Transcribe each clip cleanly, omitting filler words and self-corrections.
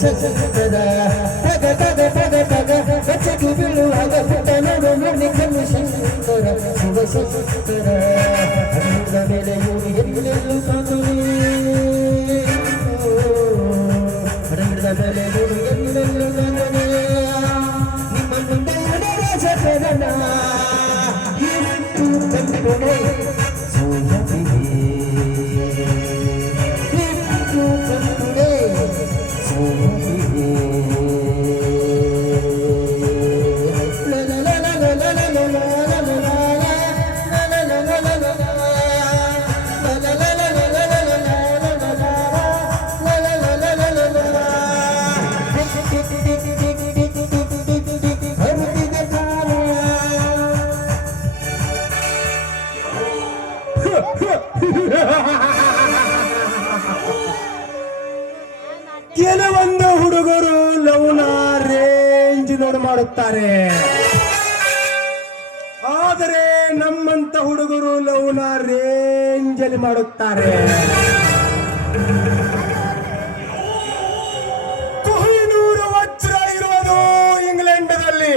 ಶಿವಶಂಕರ ತಗ ತಗ ತಗ ತಗ ಕಚ್ಚೆಗೆ ಬೀಳುವಾಗ ಪುಟ್ಟ ನೋಡು ನೋಡಿ ಕಣ್ಣು ಶಂಕರ ಶಿವಶಂಕರ ಹಣ್ಣುಗಳ ಮೇಲೆ ಇವರು ಎಲ್ಲೆಲ್ಲೂ ಕಾಣುವೆ ಹಣ್ಣುಗಳ ಮೇಲೆ ಇವರು ಎಲ್ಲೆಲ್ಲೂ ಕಾಣುವೆ ನಿಮ್ಮ ಮುಂದೆ ರಾಜಕರಣ ಇಟ್ಟು ಕಂಡುಕೊಂಡೆ ಸೋಯಬಿಗೆ ಇಟ್ಟು ಕಂಡುಕೊಂಡೆ ಸೋಯಬಿಗೆ ಕೆಲವೊಂದು ಹುಡುಗರು ಲವ್ನ ರೇಂಜ್ ನೋಡು ಮಾಡುತ್ತಾರೆ, ಆದರೆ ನಮ್ಮಂತ ಹುಡುಗರು ಲವ್ನ ರೇಂಜ್ ಅಲ್ಲಿ ಮಾಡುತ್ತಾರೆ. ಕೊಹಿನೂರು ವಜ್ರ ಇರುವುದು ಇಂಗ್ಲೆಂಡದಲ್ಲಿ,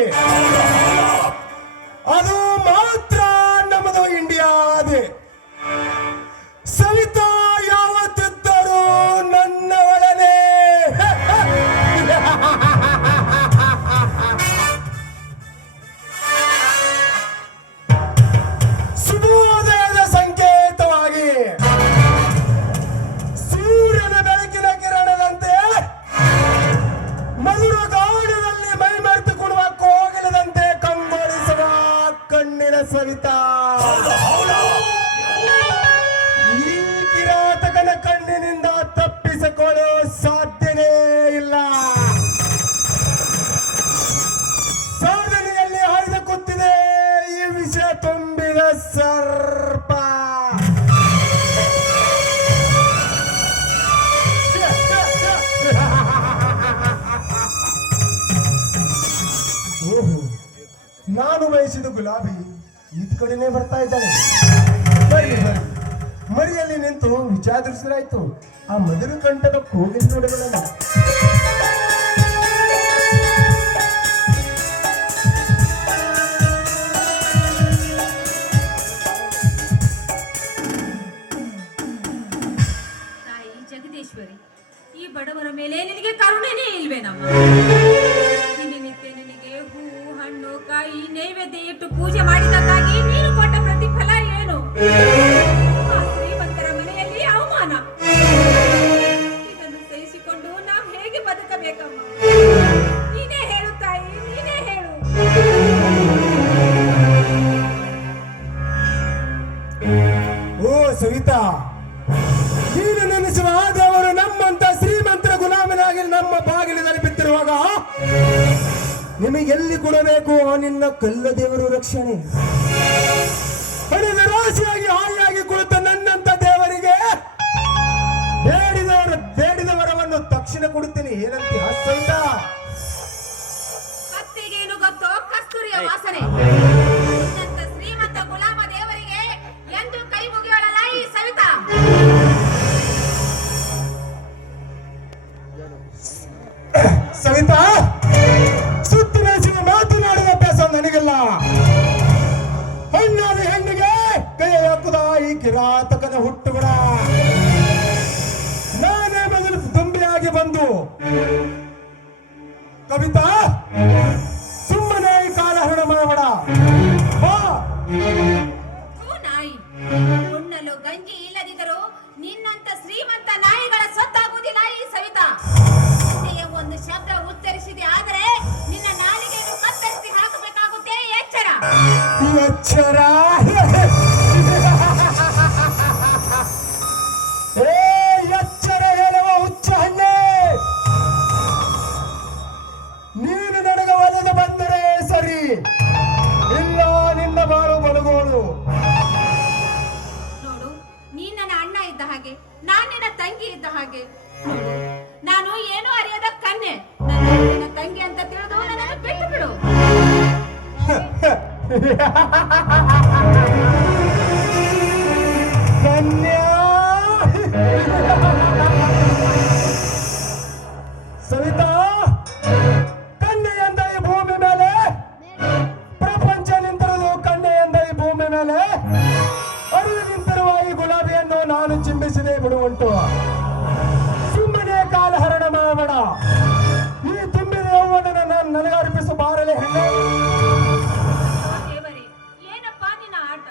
ಅದು ಮಾತ್ರ ನಮ್ಮದು ಇಂಡಿಯಾದೆ. ಸವಿತಾ ಯಾವತ್ತಿದ್ದರೂ ನನ್ನ ಒಳನೆ. ಶುಭೋದಯದ ಸಂಕೇತವಾಗಿ ಸೂರ್ಯನ ಬೆಳಕಿನ ಕಿರಣದಂತೆ ಮಧುರ ಗಾಢದಲ್ಲಿ ಮೈ ಮರೆತು ಕೊಡುವ ಕೋಗಿಲದಂತೆ ಕಂಗೊಳಿಸುವ ಕಣ್ಣಿನ ಸವಿತಾ. ಈ ಕಿರಾತಕನ ಕಣ್ಣಿನಿಂದ ತಪ್ಪಿಸಿಕೊಳ್ಳಲು ಸಾಧ್ಯನೇ ಇಲ್ಲ. ಸಾಧನೆಯಲ್ಲಿ ಹರಿದು ಕೂತಿದೆ ಈ ವಿಷಯ ತುಂಬಿದ ಸರ್ಪ. ಓಹೋ, ನಾನು ಬಯಸಿದ ಗುಲಾಬಿ ಈದ್ ಕಡೆನೇ ಬರ್ತಾ ಇದ್ದಾನೆ. ಬರ್ರಿ ಬರ್ರಿ, ಮರಿಯಲ್ಲಿ ನಿಂತು ವಿಚಾರಿಸಿದ್ರಾಯ್ತು ಆ ಮಧುರ ಕಂಠದ ಕೋಗಿಲ ನೋಡುಗಳನ್ನ. ತಾಯಿ ಜಗದೀಶ್ವರಿ, ಈ ಬಡವರ ಮೇಲೆ ನಿನಗೆ ಕರುಣೆನೇ ಇಲ್ವೇನಮ್ಮ? ದಿನನಿತ್ಯ ನಿನಗೆ ಹೂವು ಹಣ್ಣು ಕಾಯಿ ನೈವೇದ್ಯ ಇಟ್ಟು ಪೂಜೆ ಮಾಡಿದ್ದಕ್ಕಾಗಿ ನೀನು ಕೊಟ್ಟ ಪ್ರತಿಫಲ ಏನು? ಆ ಶ್ರೀಮಂತರ ಮನೆಯಲ್ಲಿ ಅವಮಾನ. ಇದನ್ನು ಸಹಿಸಿಕೊಂಡು ನಾವು ಹೇಗೆ ಬದುಕಬೇಕಮ್ಮ? ನೀನೇ ಹೇಳು ತಾಯಿ, ನೀನೇ ಹೇಳು. ಓ ಸವಿತಾ, ನೀನು ನೆನೆಸುವ ದೇವರು ನಮ್ಮಂತ ಶ್ರೀಮಂತರ ಗುಲಾಮನಾಗಿ ನಮ್ಮ ಬಾಗಿಲಿನಲ್ಲಿ ಬಿತ್ತಿರುವಾಗ ನಿಮಗೆಲ್ಲಿ ಕೊಡಬೇಕು ನಿನ್ನ ಕಲ್ಲ ದೇವರು ರಕ್ಷಣೆ. ಹಣದ ರಾಶಿಯಾಗಿ ಹಾಯಾಗಿ ಕುಳಿತ ನನ್ನಂತ ದೇವರಿಗೆ ಬೇಡಿದವರವನ್ನು ತಕ್ಷಣ ಕೊಡುತ್ತೇನೆ. ಏನಂತ ಸವಿತಾ? ಕತ್ತಿಗೇನು ಗೊತ್ತೋ ಕಸ್ತೂರಿಯ ವಾಸನೆ. ನಿನ್ನಂತ ಶ್ರೀಮಂತ ಗುಲಾಮ ದೇವರಿಗೆ ಎಂದು ಕೈ ಮುಗಿಯೋಳಲ್ಲ ಈ ಸವಿತಾ. ಸವಿತಾ, ಸುತ್ತಿ ಬೆಳೆಸಿದ ಮಾತನಾಡುವ ಅಭ್ಯಾಸ ನನಗೆಲ್ಲ. ಹೆಣ್ಣಾದ ಹೆಣ್ಣಿಗೆ ಕೈ ಹಾಕುದ ಈ ಕಿರಾತಕನ ಹುಟ್ಟುಗುಣ. ನಾನೇ ಮೊದಲು ತುಂಬಿಯಾಗಿ ಬಂದು ಕವಿತಾ ಸುಮ್ಮನೆ ಈ ಕಾಲ ಹರಣ ಮಾಡಬೇಡ. ನಾಯಿ ಉಣ್ಣಲು ಗಂಜಿ ಇಲ್ಲದಿದ್ದರೂ ನಿನ್ನಂತ ಶ್ರೀಮಂತ ನಾಯಿಗಳ ಸೊತ್ತಾಗುವುದಿಲ್ಲ ಈ ಸವಿತಾ. ಒಂದು ಶಬ್ದ ಉಚ್ಚರಿಸಿದೆ ಆದರೆ ನಿನ್ನ ನಾಲಿಗೆಯನ್ನು ಕತ್ತರಿಸಿ ಹಾಕಬೇಕಾಗುತ್ತೆ. ಎಚ್ಚರ ಎಚ್ಚರ. ಎಚ್ಚರ ಹೇಳುವ ಹುಚ್ಚ ಹಣ್ಣೆ, ನೀನು ನನಗೆ ಒಲೆದ ಮುಗಿಸದೆ ಬಿಡುವಂಟು. ಸುಮ್ಮನೆ ಕಾಲಹರಣ ಮಾಡಬೇಡ. ಈ ತುಂಬಿದ ಯೌವನನ ನನಗೆ ಅರ್ಪಿಸು ಬಾರಲೆ ಹೆಣ್ಣು. ದೇವರೇ, ಏನಪ್ಪಾ ನಿನ್ನ ಆಟ?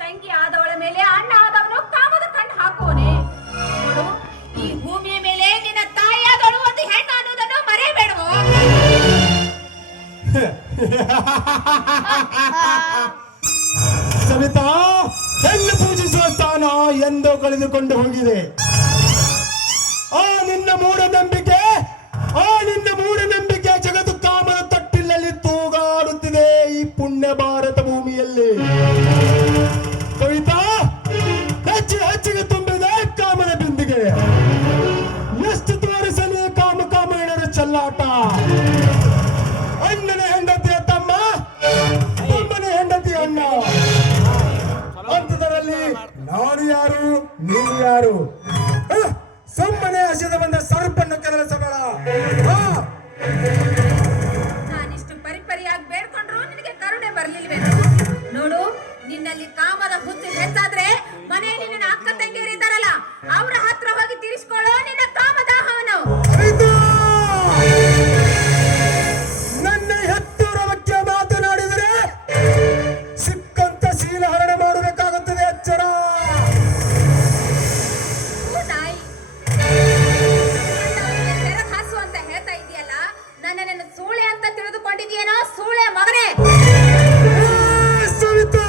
ತಂಗಿ ಆದವಳ ಮೇಲೆ ಅಣ್ಣ ಆದವನು ಕಾಮದ ಕಣ್ಣು ಹಾಕೋನೆ. ನೋಡು, ಈ ಭೂಮಿಯ ಮೇಲೆ ನಿನ್ನ ತಾಯಿಯಾದವಳು ಒಂದು ಹೆಣ್ಣು ಅನ್ನೋದನ್ನು ಮರೆಯಬೇಡವೋ? ಸವಿತಾ, ಹೆಣ್ಣು ಪೂಜಿಸುವ ಸ್ಥಾನ ಎಂದೋ ಕಳೆದುಕೊಂಡು ಹೋಗಿದೆ. ಆ ನಿನ್ನ ಮೂಢನಂಬಿಕೆ ಜಗತ್ತು ಕಾಮದ ತೊಟ್ಟಿಲಲ್ಲಿ ತೂಗಾಡುತ್ತಿದೆ ಈ ಪುಣ್ಯ ಭಾರತ ಭೂಮಿಯಲ್ಲಿ. ಕವಿತಾ, ಹೆಚ್ಚಿಗೆ ತುಂಬಿದೆ ಕಾಮದ ಬಿಂದಿಗೆ. ಎಷ್ಟು ತೋರಿಸಲಿ ಕಾಮ ಹೇಳರ ಚೆಲ್ಲಾಟ. ಅಣ್ಣನ ಹೆಂಡತಿಯ ತಮ್ಮ, ತಮ್ಮನ ಹೆಂಡತಿ ಅಣ್ಣ. ಅಂತದರಲ್ಲಿ ನಾನು ಯಾರು, ನೀನು ಯಾರು? ಸುಮ್ಮನೆ ಹಸಿದ ಬಂದ ಸರ್ಪನ್ನು ಕೆರಳಿಸಬೇಡ. ನಾನಿಷ್ಟು ಪರಿಪರಿಯಾಗಿ ಬೇಡ್ಕೊಂಡ್ರು ನಿನಗೆ ಕರುಣೆ ಬರ್ಲಿಲ್ವೇನೋ? ನೋಡು, ನಿನ್ನಲ್ಲಿ ಕಾಮದ ಹುತ್ತು ಹೆಚ್ಚಾದ್ರೆ ಮನೆಯಲ್ಲಿ ನಿನ್ನ ಅಕ್ಕ ತಂಗಿಯರು ಇದ್ದಾರಲ್ಲ, ಅವರ ಹತ್ರ ಹೋಗಿ ತೀರಿಸ್ಕೊಳ್ಳೋ ನಿನ್ನ ಕಾಮದಾಹವನ್ನು. ನನ್ನ ಹೆತ್ತೂರ ಬಗ್ಗೆ ಮಾತನಾಡಿದರೆ ಸಿಕ್ಕಂತ ಶೀಲಹರಣ ಮಾಡಬೇಕಾಗುತ್ತದೆ. ಎಚ್ಚರ. ನಾಯಿ ಹಾಸು ಅಂತ ಹೇಳ್ತಾ ಇದೆಯಲ್ಲ, ನನ್ನನ್ನು ಸೂಳೆ ಅಂತ ತಿಳಿದುಕೊಂಡಿದೆಯೇನೋ? ಸೂಳೆ ಮಗನೇ. ಸವಿತಾ,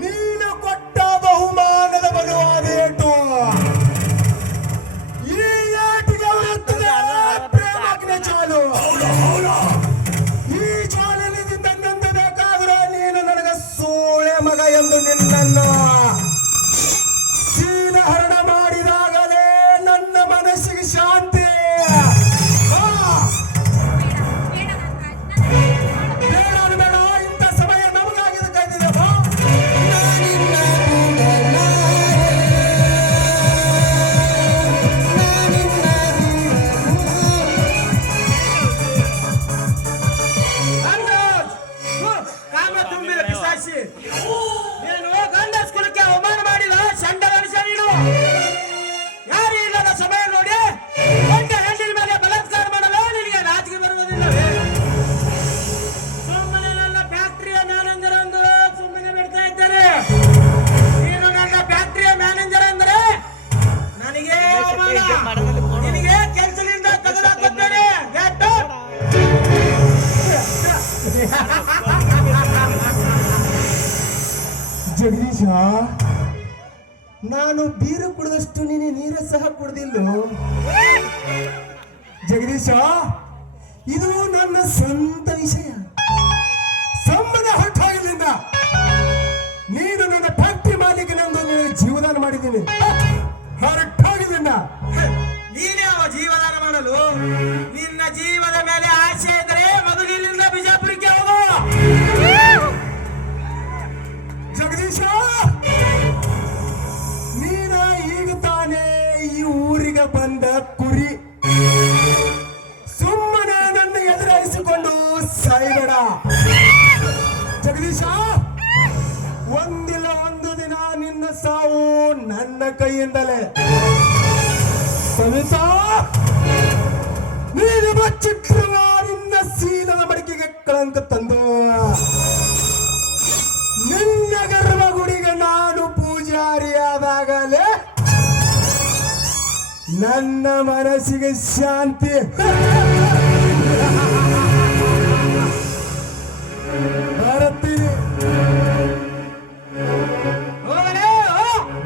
ನೀನು ಕೊಟ್ಟ ಬಹುಮಾನದ ಬಲವಾದ ಏಟು. ಈ ಏಟಿಗೆ ಬರುತ್ತದೆ ಪ್ರೇಮಾಗ್ನಿ ಚಾಲು. ಈ ಚಾಲನೆಯಿಂದ ನನ್ನಂದು ಬೇಕಾದ್ರೆ ನೀನು ನನಗೆ ಸೂಳೆ ಮಗ ಎಂದು ನಿನ್ನನ್ನು ಶೀಲಹರಣ ಮಾಡಿದಾಗಲೇ ನನ್ನ ಮನಸ್ಸಿಗೆ ಶಾಂತಿ. ಬೇಡ, ಇಂಥ ಸಮಯ ನಮಗಾಗಿದ ಕಾಯ್ದಿದೆ. ಕಾಮ ತುಂಬಿದ ಪಿಶಾಚಿ, ನೀನು ಗಂಡಸ್ ಕುಲಕ್ಕೆ ಅವಮಾನ ಮಾಡಿದ ಚಂಡ ಮನುಷ್ಯ ನೀನು. ಯಾರು ಇಲ್ಲದ ಸಮಯ ನೋಡಿ ಒಂಟ ಹೆಣ್ಣಿನ ಮೇಲೆ ಬಲಾತ್ಕಾರ ಮಾಡಲು ನಿನಗೆ ನಾಚಿಕೆ ಬರುವುದಿಲ್ಲವೇ? ಸುಮ್ಮನೆ ನನ್ನ ಫ್ಯಾಕ್ಟರಿಯ ಮ್ಯಾನೇಜರ್ ಎಂದು ಸುಮ್ಮನೆ ಬಿಡ್ತಾ ಇದ್ದಾರೆ. ನೀನು ನನ್ನ ಫ್ಯಾಕ್ಟರಿಯ ಮ್ಯಾನೇಜರ್ ಅಂದರೆ ನನಗೆ ಅವಮಾನ. ನಿನಗೆ ಕೆಲಸದಿಂದ ತೆಗೆದುಹಾಕುತ್ತೇನೆ. ಜಗದೀಶ, ನಾನು ಬೀರು ಕುಡಿದಷ್ಟು ನೀನು ನೀರ ಸಹ ಕುಡ್ದಿಲ್ಲ. ಜಗದೀಶ, ಇದು ನನ್ನ ಸ್ವಂತ ವಿಷಯ. ಸಂಬಂಧ ಹೊರಟಾಗಿಲ್ಲಿಂದ ನೀನು ನನ್ನ ಫ್ಯಾಕ್ಟರಿ ಮಾಲೀಕನೆಂದು ನಿನಗೆ ಜೀವದಾನ ಮಾಡಿದ್ದೀನಿ. ಹೊರಟಾಗಿಲ್ಲಿಂದ ನೀನೇ ಅವ ಜೀವದಾನ ಮಾಡಲು. ನಿನ್ನ ಜೀವದ ಮೇಲೆ ಆಸೆ ಇದ್ದರೆ ಮೊದಲು ಇಲ್ಲಿಂದ ಬಿಜಾಪುರಕ್ಕೆ ಹೋಗು. ಜಗದೀಶ, ನೀನ ಈಗ ತಾನೇ ಈ ಊರಿಗೆ ಬಂದ ಕುರಿ. ಸುಮ್ಮನೆ ನನ್ನ ಎದುರಾಯಿಸಿಕೊಂಡು ಸಾಯ್ಬೇಡ. ಜಗದೀಶ, ಒಂದಿಲ್ಲ ಒಂದು ದಿನ ನಿನ್ನ ಸಾವು ನನ್ನ ಕೈಯಿಂದಲೇ. ಸವಿತಾ, ನೀನು ಬಚ್ಚಿಟ್ಟಿರುವ ನಿನ್ನ ಶೀಲದ ಮಡಿಕೆಗೆ ಕಳಂಕ ತಂದು ನಿನ್ನ ಗರ್ಭಗುಡಿಗೆ ನಾನು ಪೂಜಾರಿಯಾದಾಗಲೇ ನನ್ನ ಮನಸ್ಸಿಗೆ ಶಾಂತಿ. ಬರುತ್ತೀನಿ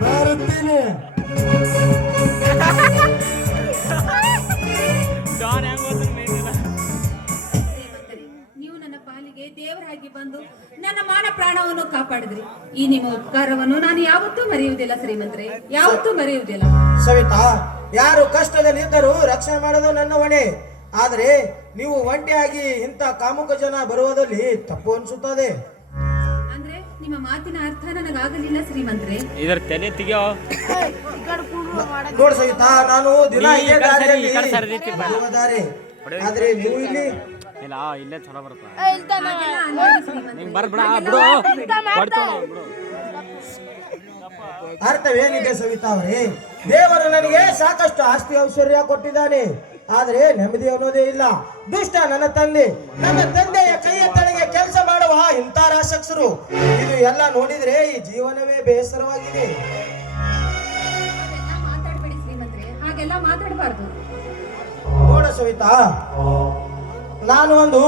ಬರುತ್ತೀನಿ. ನೀವು ನನ್ನ ಪಾಲಿಗೆ ದೇವರಾಗಿ ಬಂದು ನನ್ನ ಮಾನ ಪ್ರಾಣವನ್ನು ಕಾಪಾಡಿದ್ರಿ. ಈ ನಿಮ್ಮ ಉಪಕಾರವನ್ನು ನಾನು ಯಾವತ್ತೂ ಮರೆಯುವುದಿಲ್ಲ ಶ್ರೀಮಂತರೇ, ಯಾವತ್ತೂ ಮರೆಯುವುದಿಲ್ಲ. ಸವಿತಾ, ಯಾರು ಕಷ್ಟದಲ್ಲಿದ್ದರೂ ರಕ್ಷಣೆ ಮಾಡೋದು ನನ್ನ ಹೊಣೆ. ಆದರೆ ನೀವು ಒಂಟಿಯಾಗಿ ಇಂಥ ಕಾಮುಕ ಜನ ಬರುವುದಲ್ಲಿ ತಪ್ಪು ಅನಿಸುತ್ತದೆ. ಅಂದ್ರೆ ನಿಮ್ಮ ಮಾತಿನ ಅರ್ಥ ನನಗಾಗಲಿಲ್ಲ ಶ್ರೀಮಂತರೇ. ಇದರ ತಲೆ ತೆಗಿಯೋ. ನೋಡ್ ಸವಿತಾ, ನಾನು ದಿನ ಈ ಇದೇ ಕಡೆ ಸರಿ, ದಾರಿಯಲ್ಲಿ ಈ ಕಡೆ ಸರಿದೈತಿ ಬಾ. ಜೀವದಾರೆ. ಆದ್ರೆ ನೀವು ಇಲ್ಲಿ ಇಲ್ಲ ಇಲ್ಲೇ ಚಲೋ ಬರುತ್ತೆ. ಹಾಗೆಲ್ಲ ಅನ್ಬೇಡಿ ಶ್ರೀಮಂತರೇ. ನಿಂಗೆ ಬರ್ಬಿಡ ಹಾಗೆಲ್ಲ ಬಿಡು ಮಾತಾಡ್ಬೇಡಿ. ಕೊಡ್ತಾವ ಬಿಡು. ಅರ್ಥವೇನಿದೆ ಸವಿತಾ ಅವರೇ? ದೇವರು ನನಗೆ ಸಾಕಷ್ಟು ಆಸ್ತಿ ಐಶ್ವರ್ಯ ಕೊಟ್ಟಿದ್ದಾನೆ, ಆದ್ರೆ ನೆಮ್ಮದಿ ಅನ್ನೋದೇ ಇಲ್ಲ. ದುಷ್ಟ ನನ್ನ ತಂದೆಯ ಕೈಯ ಕೆಳಗೆ ಕೆಲಸ ಮಾಡುವ ಇಂಥ ರಾಕ್ಷಸರು. ಇದು ಎಲ್ಲ ನೋಡಿದ್ರೆ ಈ ಜೀವನವೇ ಬೇಸರವಾಗಿದೆ. ಹಾಗೆಲ್ಲ ಮಾತಾಡ್ಬೇಡಿ ಶ್ರೀಮಂತ್ರೆ, ಹಾಗೆಲ್ಲ ಮಾತಾಡಬಾರ್ದು. ನೋಡ ಸವಿತಾ, ನಾನು ಒಂದು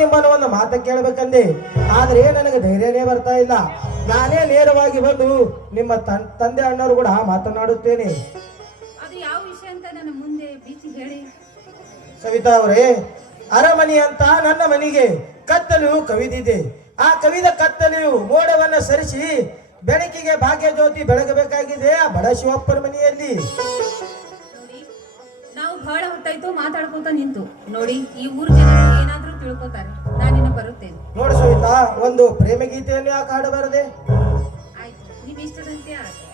ನಿಮ್ಮನ್ನು ಒಂದು ಮಾತು ಕೇಳಬೇಕಂದೆ, ಆದ್ರೆ ನನಗೆ ಧೈರ್ಯನೇ ಬರ್ತಾ ಇಲ್ಲ. ನಾನೇ ನೇರವಾಗಿ ಬಂದು ನಿಮ್ಮ ತಂದೆ ಅಣ್ಣರು ಕೂಡ ಮಾತನಾಡುತ್ತೇನೆ. ಅದು ಯಾವ ವಿಷಯ ಅಂತ ನನ್ನ ಮುಂದೆ ಬೀಚಿ ಹೇಳಿ. ಸವಿತಾ ಅವರೇ, ಅರಮನೆ ಅಂತ ನನ್ನ ಮನೆಗೆ ಕತ್ತಲು ಕವಿದಿದೆ. ಆ ಕವಿದ ಕತ್ತಲೆಯು ಮೋಡವನ್ನ ಸರಿಸಿ ಬೆಳಕಿಗೆ ಭಾಗ್ಯ ಜ್ಯೋತಿ ಬೆಳಗಬೇಕಾಗಿದೆ ಆ ಬಡ ಶಿವಪ್ಪನ ಮನೆಯಲ್ಲಿ. ನೋಡಿ, ನಾವು ಬಹಳ ಹೊತ್ತಾಯ್ತು ಮಾತಾಡ್ಕೋತ ನಿಂತು. ನೋಡಿ, ಈ ಊರ್ ಜನರು ಏನಾದ್ರೂ ತಿಳ್ಕೊತಾರೆ. ನಾನಿನ್ನು ಬರುತ್ತೇನೆ. ನೋಡು ಸವಿತಾ, ಒಂದು ಪ್ರೇಮ ಗೀತೆಯನ್ನು ಯಾಕೆ ಹಾಡಬಾರದೆ? ಆಯ್ತು, ನಿಮ್ ಇಷ್ಟದಂತೆ ಆಯ್ತು.